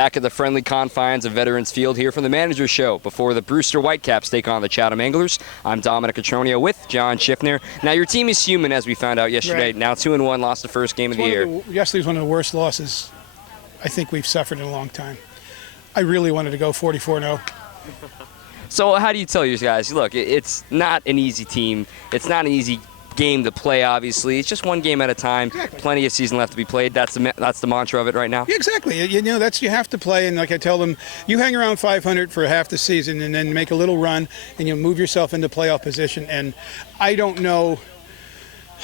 Back at the friendly confines of Veterans Field here from the Manager's Show before the Brewster Whitecaps take on the Chatham Anglers. I'm Dominic Catronio with John Schiffner. Now, your team is human, as we found out yesterday. Right. Now 2-1, lost the first game of the year. Yesterday was one of the worst losses I think we've suffered in a long time. I really wanted to go 44-0. So how do you tell you guys, look, it's not an easy team. It's not an easy game to play, obviously. It's just one game at a time. Exactly. Plenty of season left to be played. That's the mantra of it right now. Yeah, exactly. You know, you have to play, and like I tell them, you hang around 500 for half the season and then make a little run, and you move yourself into playoff position. And I don't know,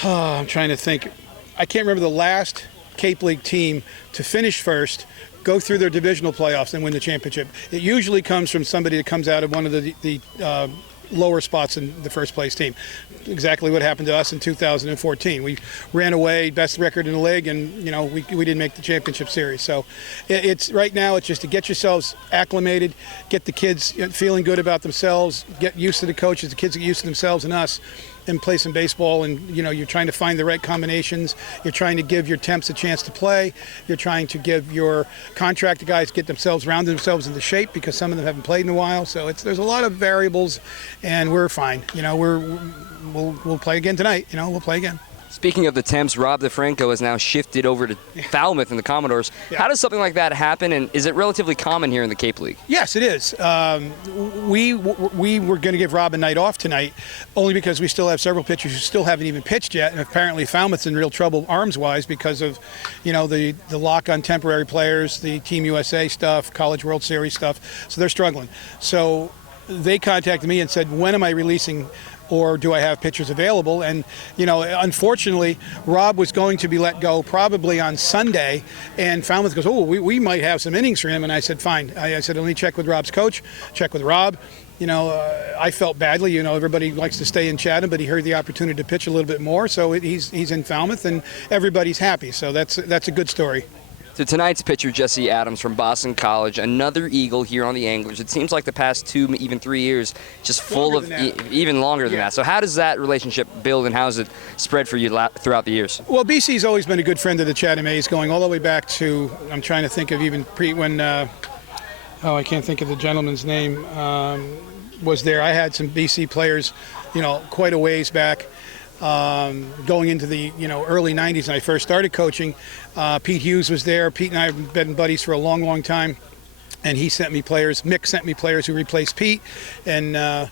I'm trying to think. I can't remember the last Cape League team to finish first, go through their divisional playoffs, and win the championship. It usually comes from somebody that comes out of one of the lower spots in the first place team. Exactly what happened to us in 2014. We ran away, best record in the league, and we didn't make the championship series. So it's right now it's just to get yourselves acclimated, get the kids feeling good about themselves, get used to the coaches, the kids get used to themselves and us, and play some baseball. And you're trying to find the right combinations. You're trying to give your temps a chance to play. You're trying to give your contracted guys get rounded themselves into shape, because some of them haven't played in a while. So there's a lot of variables, and we're fine. We'll play again tonight. We'll play again. Speaking of the temps, Rob DeFranco has now shifted over to Falmouth and the Commodores. Yeah. How does something like that happen, and is it relatively common here in the Cape League? Yes, it is. We were going to give Rob a night off tonight, only because we still have several pitchers who still haven't even pitched yet, and apparently Falmouth's in real trouble arms-wise because of, the lock on temporary players, the Team USA stuff, College World Series stuff. So they're struggling. So they contacted me and said, when am I releasing, or do I have pitchers available? And, unfortunately, Rob was going to be let go probably on Sunday, and Falmouth goes, we might have some innings for him. And I said, fine. I said, let me check with Rob's coach, check with Rob. I felt badly. Everybody likes to stay in Chatham, but he heard the opportunity to pitch a little bit more, so he's in Falmouth, and everybody's happy. So that's a good story. To tonight's pitcher, Jesse Adams from Boston College, another Eagle here on the Anglers. It seems like the past 2, even 3 years, just full of even longer than that. So how does that relationship build, and how has it spread for you throughout the years? Well, BC's always been a good friend of the Chatham A's, going all the way back to, I'm trying to think of even when, I can't think of the gentleman's name, was there. I had some BC players, quite a ways back. Going into the early 90s, when I first started coaching, Pete Hughes was there. Pete and I have been buddies for a long, long time, and he sent me players. Mick sent me players who replaced Pete, and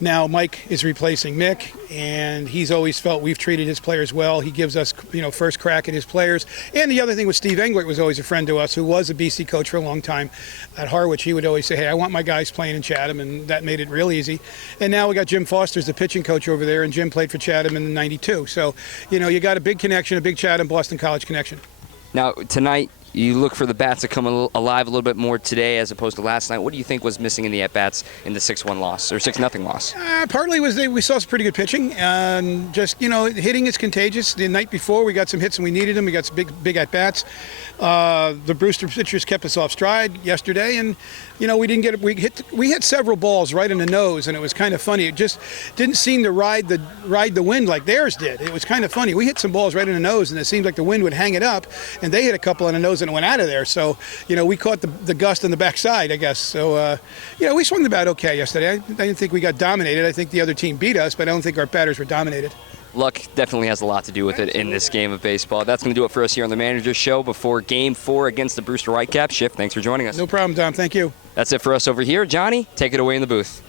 now Mike is replacing Mick, and he's always felt we've treated his players well. He gives us first crack at his players. And the other thing was Steve Englert was always a friend to us, who was a BC coach for a long time at Harwich. He would always say, hey, I want my guys playing in Chatham, and that made it real easy. And now we got Jim Foster's the pitching coach over there, and Jim played for Chatham in '92. So you got a big connection, a big Chatham-Boston College connection. Now, tonight, you look for the bats to come alive a little bit more today as opposed to last night. What do you think was missing in the at-bats in the 6-1 loss, or 6-0 loss? Partly was we saw some pretty good pitching. Just, hitting is contagious. The night before, we got some hits and we needed them. We got some big at-bats. The Brewster pitchers kept us off stride yesterday, and we didn't get we hit several balls right in the nose, and it was kind of funny. It just didn't seem to ride the wind like theirs did. It was kind of funny. We hit some balls right in the nose, and it seemed like the wind would hang it up, and they hit a couple in the nose and it went out of there. So we caught the gust on the backside, I guess. So we swung the bat okay yesterday. I didn't think we got dominated. I think the other team beat us, but I don't think our batters were dominated. Luck definitely has a lot to do with it in this game of baseball. That's going to do it for us here on the Manager's Show before Game 4 against the Brewster Whitecaps. Schiff, thanks for joining us. No problem, Tom. Thank you. That's it for us over here. Johnny, take it away in the booth.